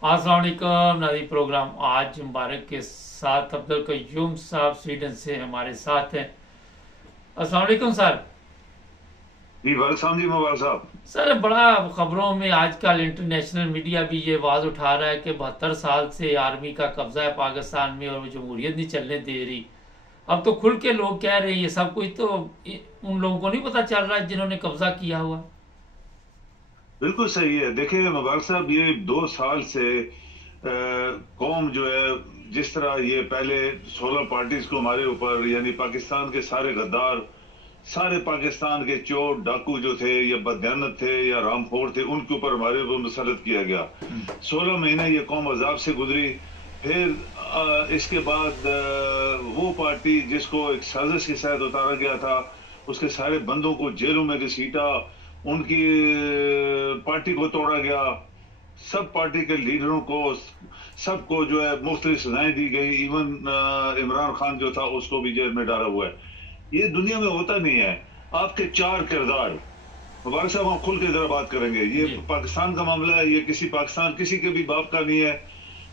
अस्सलाम वालेकुम नाज़रीन। प्रोग्राम आज मुबारक के साथ अब्दुल कयूम साहब स्वीडन से हमारे साथ हैं। अस्सलाम वालेकुम सर। जी वाले साहब, जी मुबारक साहब। सर, बड़ा खबरों में आजकल इंटरनेशनल मीडिया भी ये आवाज़ उठा रहा है कि 72 साल से आर्मी का कब्जा है पाकिस्तान में और वो जमहूरियत नहीं चलने दे रही। अब तो खुल के लोग कह रहे हैं ये सब कुछ, तो उन लोगों को नहीं पता चल रहा है जिन्होंने कब्जा किया हुआ। बिल्कुल सही है। देखिए मुबारक साहब, ये 2 साल से कौम जो है, जिस तरह ये पहले 16 पार्टीज को हमारे ऊपर, यानी पाकिस्तान के सारे गद्दार, सारे पाकिस्तान के चोर डाकू जो थे या बदयानत थे या रामखोर थे, उनके ऊपर हमारे ऊपर मुसलत किया गया। 16 महीने ये कौम अजाब से गुजरी। फिर इसके बाद वो पार्टी जिसको एक साजिश के साथ उतारा गया था, उसके सारे बंदों को जेलों में घसीटा, उनकी पार्टी को तोड़ा गया, सब पार्टी के लीडरों को, सबको जो है मुख्तलिफ सजाएं दी गई। इवन इमरान खान जो था उसको भी जेल में डाला हुआ है। ये दुनिया में होता नहीं है। आपके 4 किरदार, मुबारक साहब हम खुल के जरा बात करेंगे। ये जी। पाकिस्तान का मामला है, ये किसी के भी बाप का नहीं है,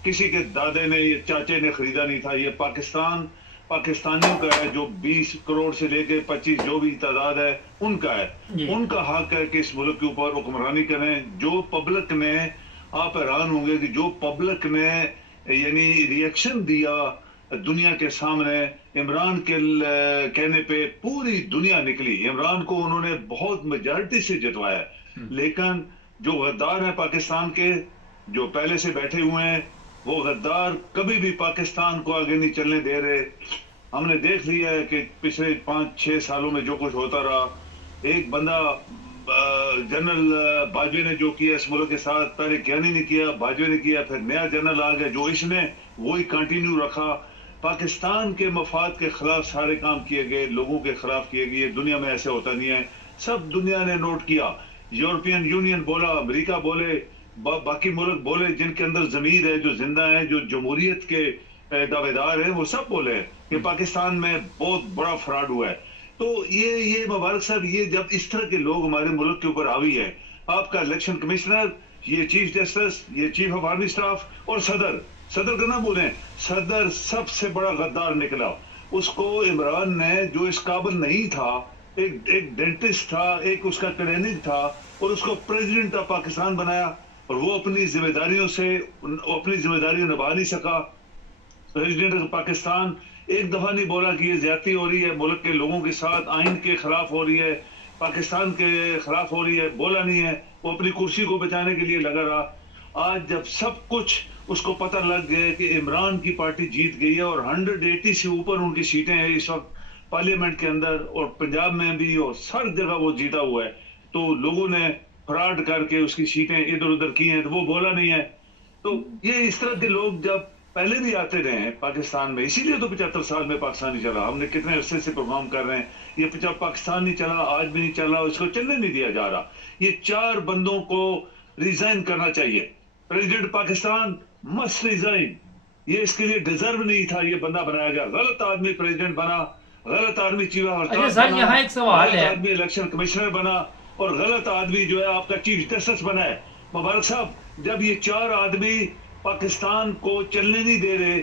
किसी के दादे ने या चाचे ने खरीदा नहीं था। ये पाकिस्तान पाकिस्तानियों का है, जो 20 करोड़ से लेकर 25 जो भी तादाद है उनका है। जी। उनका हक है कि इस मुल्क के ऊपर हुक्मरानी करें। जो पब्लिक ने, आप हैरान होंगे कि जो पब्लिक ने यानी रिएक्शन दिया दुनिया के सामने, इमरान के कहने पे पूरी दुनिया निकली। इमरान को उन्होंने बहुत मेजॉरिटी से जितवाया, लेकिन जो गद्दार हैं पाकिस्तान के, जो पहले से बैठे हुए हैं, वो गद्दार कभी भी पाकिस्तान को आगे नहीं चलने दे रहे। हमने देख लिया है कि पिछले 5-6 सालों में जो कुछ होता रहा। एक बंदा जनरल बाजवे ने जो किया इस मुल्क के साथ, पहले ज्ञानी ने किया, बाजवे ने किया, फिर नया जनरल आ गया जो इसने वही कंटिन्यू रखा। पाकिस्तान के मफाद के खिलाफ सारे काम किए गए, लोगों के खिलाफ किए गए। दुनिया में ऐसे होता नहीं है। सब दुनिया ने नोट किया। यूरोपियन यूनियन बोला, अमेरिका बोले, बाकी मुल्क बोले जिनके अंदर जमीर है, जो जिंदा है, जो जमहूरियत के दावेदार हैं, वो सब बोले कि पाकिस्तान में बहुत बड़ा फ्रॉड हुआ है। तो ये मुबारक साहब, ये जब इस तरह के लोग हमारे मुल्क के ऊपर हावी है, आपका इलेक्शन कमिश्नर, ये चीफ जस्टिस, ये चीफ ऑफ आर्मी स्टाफ और सदर सदर का ना बोले, सदर सबसे बड़ा गद्दार निकला। उसको इमरान ने, जो इस काबिल नहीं था, एक डेंटिस्ट था, एक उसका क्लिनिक था, और उसको प्रेसिडेंट ऑफ पाकिस्तान बनाया, और वो अपनी जिम्मेदारी निभा नहीं सका। प्रेसिडेंट ऑफ पाकिस्तान एक दफा नहीं बोला कि ये ज्यादती हो रही है मुल्क के लोगों के साथ, आइन के खिलाफ हो रही है, पाकिस्तान के खिलाफ हो रही है, बोला नहीं है। वो अपनी कुर्सी को बचाने के लिए लगा रहा। आज जब सब कुछ उसको पता लग गया कि इमरान की पार्टी जीत गई है और 180 से ऊपर उनकी सीटें हैं इस वक्त पार्लियामेंट के अंदर, और पंजाब में भी, और हर जगह वो जीता हुआ है, तो लोगों ने फ्रॉड करके उसकी सीटें इधर उधर की हैं, तो वो बोला नहीं है। तो ये इस तरह के लोग जब पहले भी आते रहे हैं पाकिस्तान में, इसीलिए तो 75 साल में पाकिस्तान नहीं चला। हमने कितने अरसे से प्रोग्राम कर रहे हैं, ये पाकिस्तान नहीं चला, आज भी नहीं चला, इसको चलने नहीं दिया जा रहा। ये 4 बंदों को रिजाइन करना चाहिए। President Pakistan must resign. ये इसके लिए डिजर्व नहीं था, ये बंदा बनाया गया। गलत आदमी प्रेसिडेंट बना, गलत आदमी चीफ ऑफ अच्छा स्टाफ सर, बना, यहाँ एक सवाल गलत है। आदमी इलेक्शन कमिश्नर बना, और गलत आदमी जो है आपका चीफ जस्टिस बना है। मुबारक साहब, जब ये 4 आदमी पाकिस्तान को चलने नहीं दे रहे,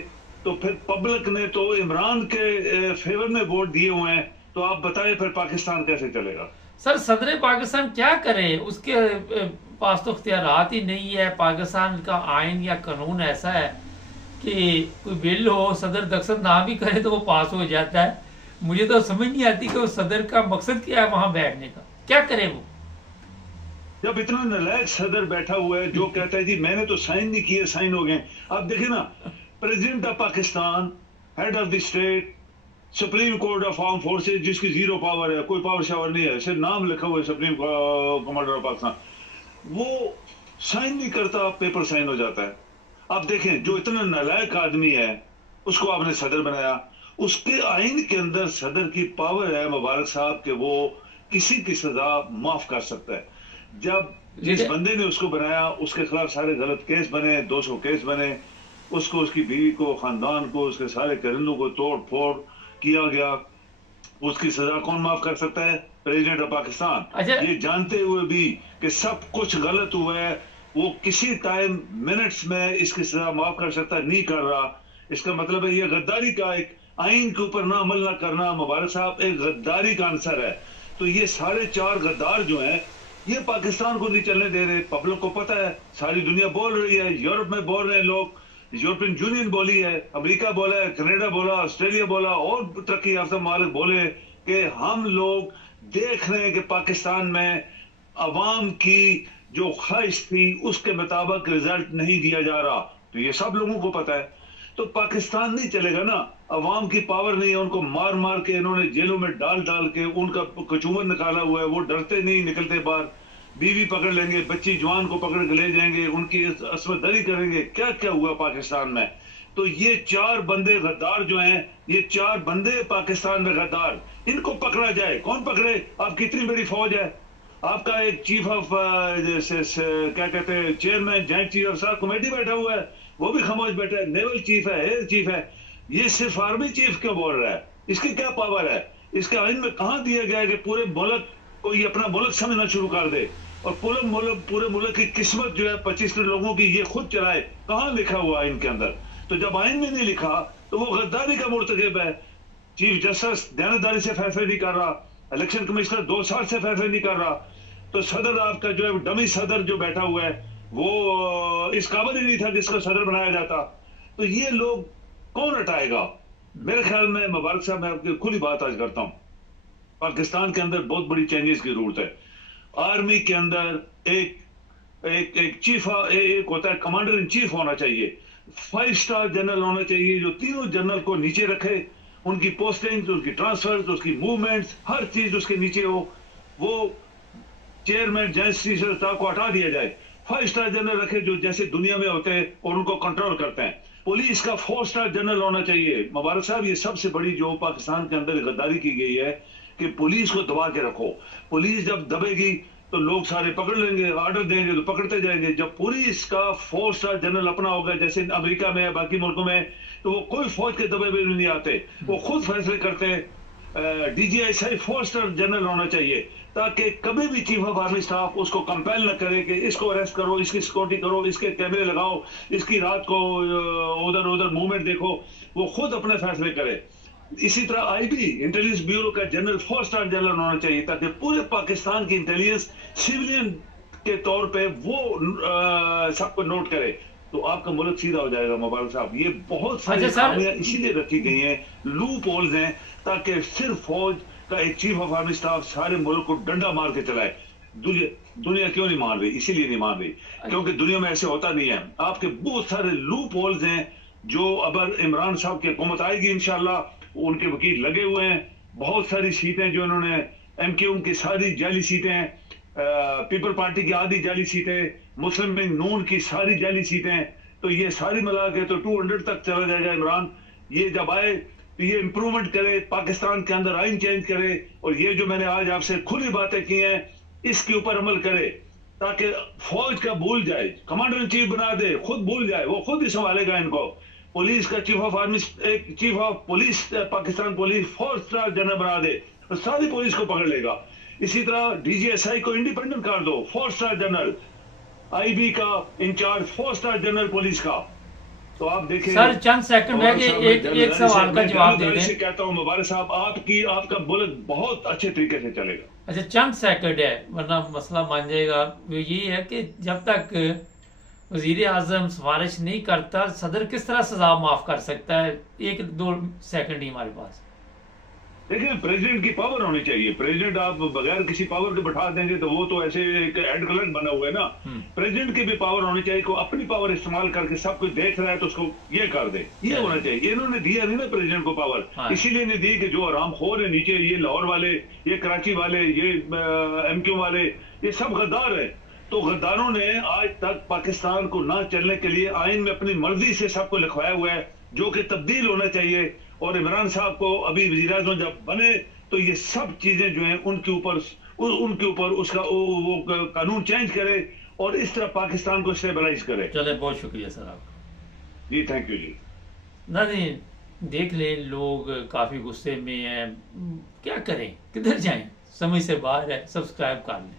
तो फिर पब्लिक ने तो इमरान के फेवर में वोट दिए हुए हैं, तो आप बताएं फिर पाकिस्तान कैसे चलेगा। सर, सदर पाकिस्तान क्या करे? उसके पास तो इख्तियारात ही नहीं है। पाकिस्तान का आइन या कानून ऐसा है कि कोई बिल हो, सदर दस्तखत ना भी करे तो वो पास हो जाता है। मुझे तो समझ नहीं आती कि वो सदर का मकसद क्या है वहां बैठने का, क्या करे वो। जब इतना नालायक सदर बैठा हुआ है जो कहता है जी मैंने तो साइन नहीं किए, साइन हो गए। आप देखिए ना, president of Pakistan, head of the state, supreme court of arm forces, जिसकी जीरो पावर है, कोई पावर शावर नहीं है, सिर्फ नाम लिखा हुआ है सुप्रीम कमांडर ऑफ पाकिस्तान, वो साइन नहीं करता, पेपर साइन हो जाता है। आप देखें, जो इतना नालायक आदमी है उसको आपने सदर बनाया। उसके आइन के अंदर सदर की पावर है मुबारक साहब कि वो किसी की सजा माफ कर सकता है। जब जिस लेकिन बंदे ने उसको बनाया उसके खिलाफ सारे गलत केस बने, 200 केस बने, उसको, उसकी बीवी को, खानदान को, उसके सारे करिंदों को तोड़ फोड़ किया गया। उसकी सजा कौन माफ कर सकता है? President of Pakistan. अच्छा। ये जानते हुए भी कि सब कुछ गलत हुआ है, वो किसी टाइम मिनट्स में इसकी सजा माफ कर सकता है, नहीं कर रहा। इसका मतलब है ये गद्दारी का, एक आइन के ऊपर ना अमल ना करना मुबारक साहब एक गद्दारी का आंसर है। तो ये सारे 4 गद्दार जो हैं ये पाकिस्तान को नहीं चलने दे रहे। पब्लिक को पता है, सारी दुनिया बोल रही है, यूरोप में बोल रहे हैं लोग, यूरोपियन यूनियन बोली है, अमेरिका बोला है, कनाडा बोला, ऑस्ट्रेलिया बोला, और तरक्की याफ्ता मालिक बोले कि हम लोग देख रहे हैं कि पाकिस्तान में अवाम की जो ख्वाहिश थी उसके मुताबिक रिजल्ट नहीं दिया जा रहा। तो ये सब लोगों को पता है। तो पाकिस्तान नहीं चलेगा ना, अवाम की पावर नहीं है, उनको मार मार के इन्होंने जेलों में डाल डाल के उनका कचूमर निकाला हुआ है, वो डरते नहीं निकलते बाहर। बीवी पकड़ लेंगे, बच्ची जवान को पकड़ के ले जाएंगे, उनकी असमतदरी करेंगे। क्या क्या हुआ पाकिस्तान में। तो ये 4 बंदे गद्दार जो हैं, ये 4 बंदे पाकिस्तान में गद्दार, इनको पकड़ा जाए। कौन पकड़े? आपकी इतनी बड़ी फौज है, आपका एक चीफ ऑफ क्या कहते हैं chairman joint chief of staff committee बैठा हुआ है, वो भी खामोश बैठा है, नेवल चीफ है, एयर चीफ है। ये सिर्फ आर्मी चीफ क्यों बोल रहा है? इसकी क्या पावर है? इसके आइन में कहां दिया गया है कि पूरे मुल्क को ये अपना मुल्क समझना शुरू कर दे और पूरे मुल्क की किस्मत जो है 25 करोड़ लोगों की ये खुद चलाए? कहां लिखा हुआ आइन के अंदर? तो जब आइन में नहीं लिखा तो वो गद्दारी का मुर्तकिब है। चीफ जस्टिस दयानतदारी से फैसले नहीं कर रहा, इलेक्शन कमिश्नर 2 साल से फैसले नहीं कर रहा, तो सदर आपका जो है डमी सदर जो बैठा हुआ है वो इस काबिल ही नहीं था जिसको सदर बनाया जाता। तो ये लोग कौन हटाएगा? मेरे ख्याल में मुबारक साहब, मैं आपकी खुली बात आज करता हूं, पाकिस्तान के अंदर बहुत बड़ी चेंजेस की जरूरत है। आर्मी के अंदर एक चीफ एक होता है, कमांडर इन चीफ होना चाहिए, 5 स्टार जनरल होना चाहिए जो तीनों जनरल को नीचे रखे, उनकी पोस्टिंग, उसकी ट्रांसफर, उसकी मूवमेंट्स, हर चीज उसके नीचे हो। वो chairman joint chief of staff को हटा दिया जाए, 5 स्टार जनरल रखे जो जैसे दुनिया में होते हैं और उनको कंट्रोल करते हैं। पुलिस का 4 स्टार जनरल होना चाहिए। मुबारक साहब, ये सबसे बड़ी जो पाकिस्तान के अंदर गद्दारी की गई है कि पुलिस को दबा के रखो। पुलिस जब दबेगी तो लोग सारे पकड़ लेंगे, ऑर्डर देंगे तो पकड़ते जाएंगे। जब पुलिस का 4 स्टार जनरल अपना होगा जैसे अमेरिका में है, बाकी मुल्कों में, तो वो कोई फौज के दबे में नहीं आते, वो खुद फैसले करते हैं। DGI 4 स्टार जनरल होना चाहिए ताकि कभी भी चीफ ऑफ आर्मी स्टाफ उसको कंपेल न करे कि इसको अरेस्ट करो, इसकी सिक्योरिटी करो, इसके कैमरे लगाओ, इसकी रात को उधर उधर मूवमेंट देखो। वो खुद अपने फैसले करे। इसी तरह IB इंटेलिजेंस ब्यूरो का जनरल 4 स्टार जनरल होना चाहिए ताकि पूरे पाकिस्तान की इंटेलिजेंस सिविलियन के तौर पे वो सबको नोट करे, तो आपका मुल्क सीधा हो जाएगा। मुबारक साहब, ये बहुत सारी खामियां इसीलिए रखी गई हैं, लूप होल्स हैं, ताकि सिर्फ फौज का एक चीफ ऑफ आर्मी स्टाफ सारे मुल्क को डंडा मार के चलाए। दुनिया क्यों नहीं मान रही? इसीलिए नहीं मान रही क्योंकि दुनिया में ऐसे होता नहीं है। आपके बहुत सारे लूप होल्स हैं जो अगर इमरान साहब की हुकूमत आएगी इंशाल्लाह, उनके वकील लगे हुए हैं। बहुत सारी सीटें जो इन्होंने MQ की सारी जाली सीटें, पीपल पार्टी की आधी जाली सीटें, मुस्लिम लीग नून की सारी जाली सीटें, तो ये सारी मिला के तो 200 तक चला जाएगा इमरान। ये जब आए तो ये इंप्रूवमेंट करे, पाकिस्तान के अंदर आइन चेंज करे, और ये जो मैंने आज आपसे खुली बातें की हैं इसके ऊपर अमल करे ताकि फौज का भूल जाए, कमांडर इन चीफ बना दे, खुद भूल जाए, वो खुद ही संभालेगा इनको। पुलिस का चीफ ऑफ आर्मी, एक chief of police, Pakistan police 4 star general बना दे तो सारी पुलिस को पकड़ लेगा। इसी तरह DGSI को इंडिपेंडेंट कर दो, 4 स्टार जनरल, IB का इंचार्ज 4 स्टार जनरल पुलिस का। तो आप देखें सर, चंद सेकंड है कि एक सवाल का जवाब दे दें। कहता हूं मुबारक साहब, आपका मुल्क बहुत अच्छे तरीके से चलेगा। अच्छा, चंद सेकंड है वरना मसला मान जाएगा। वो ये है कि जब तक वजीर आजम सिफारिश नहीं करता, सदर किस तरह सजा माफ कर सकता है? 1-2 सेकंड ही हमारे पास। देखिए, प्रेसिडेंट की पावर होनी चाहिए। प्रेसिडेंट आप बगैर किसी पावर के बैठा देंगे तो वो तो ऐसे एक हेड क्लर्क बना हुआ है ना। प्रेसिडेंट की भी पावर होनी चाहिए, को अपनी पावर इस्तेमाल करके सब कुछ देख रहा है तो उसको ये कर दे, ये होना चाहिए। इन्होंने दिया नहीं ना प्रेसिडेंट को पावर, इसीलिए नहीं दी कि जो हरामखोर है नीचे, ये लाहौर वाले, ये कराची वाले, ये MQ वाले, ये सब गद्दार है। तो गद्दारों ने आज तक पाकिस्तान को ना चलने के लिए आइन में अपनी मर्जी से सबको लिखवाया हुआ है, जो कि तब्दील होना चाहिए। और इमरान साहब को अभी वज़ीर आज़म जब बने तो ये सब चीजें जो हैं उनके ऊपर उसका वो कानून चेंज करे और इस तरह पाकिस्तान को स्टेबलाइज करे। चले, बहुत शुक्रिया सर आपका। जी, थैंक यू जी। नहीं, देख लें, लोग काफी गुस्से में हैं, क्या करें, किधर जाएं, समझ से बाहर है। सब्सक्राइब कर लें।